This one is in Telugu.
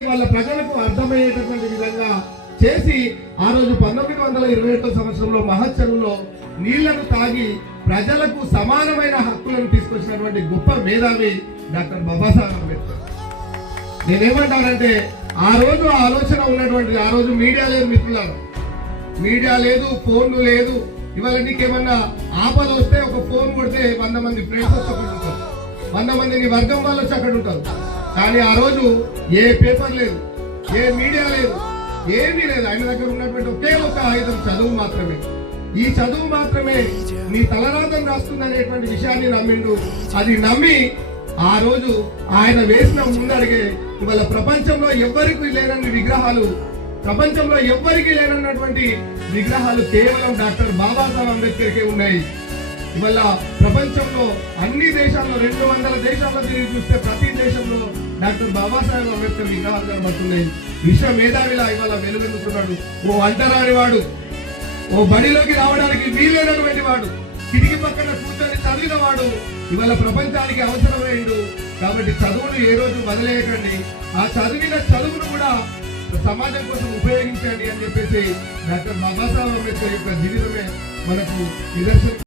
వాళ్ళ ప్రజలకు అర్థమయ్యేటటువంటి విధంగా చేసి ఆ రోజు పంతొమ్మిది వందల ఇరవై ఒకటో సంవత్సరంలో మహచ్చరువులో నీళ్ళను తాగి ప్రజలకు సమానమైన హక్కులను తీసుకొచ్చినటువంటి గొప్ప మేధావి డాక్టర్ బాబాసాహెబ్ అంబేద్కర్. నేనేమంటానంటే ఆ రోజు ఆలోచన ఉన్నటువంటి ఆ రోజు మీడియా లేదు మిత్రులారు. మీడియా లేదు ఫోన్లు లేదు. ఇవాళ నీకేమన్నా ఆపద వస్తే ఒక ఫోన్ కొడితే వంద మంది ఫ్రెండ్స్ వచ్చి అక్కడ ఉంటారు. వంద మంది నీ వర్గం వాళ్ళు వచ్చి అక్కడ ఉంటారు. కానీ ఆ రోజు ఏ పేపర్ లేదు ఏ మీడియా లేదు ఏమీ లేదు. ఆయన దగ్గర ఉన్నటువంటి ఒకే ఒక ఆయుధం చదువు మాత్రమే. ఈ చదువు మాత్రమే నీ తలరాతం రాస్తుంది అనేటువంటి విషయాన్ని నమ్మిండు. అది నమ్మి ఆ రోజు ఆయన వేసిన ముందడిగే ఇవాళ ప్రపంచంలో ఎవ్వరికి లేనన్ని విగ్రహాలు ప్రపంచంలో ఎవ్వరికి లేనన్నటువంటి విగ్రహాలు కేవలం డాక్టర్ బాబాసాహెబ్ అంబేద్కర్కే ఉన్నాయి. ఇవాళ ప్రపంచంలో దేశాల్లో రెండు వందల దేశాల్లో తిరిగి చూస్తే ప్రతి దేశంలో డాక్టర్ బాబాసాహెబ్ అంబేద్కర్ విగ్రహాలు పడుతున్నాయి విశ్వ మేధావిలా ఇవాళ వెలువెందుతున్నాడు. ఓ అంటరాని వాడు. ఓ బడిలోకి రావడానికి వీలైనటువంటి వాడు. కిటికీ పక్కన కూర్చొని చదివిన వాడు ఇవాళ ప్రపంచానికి అవసరమైండు కాబట్టి చదువును ఏ రోజు వదిలేయకండి. ఆ చదివిన చదువును కూడా సమాజం కోసం ఉపయోగించండి అని చెప్పేసి డాక్టర్ బాబాసాహెబ్ అంబేద్కర్ యొక్క జీవితమే మనకు నిదర్శనం.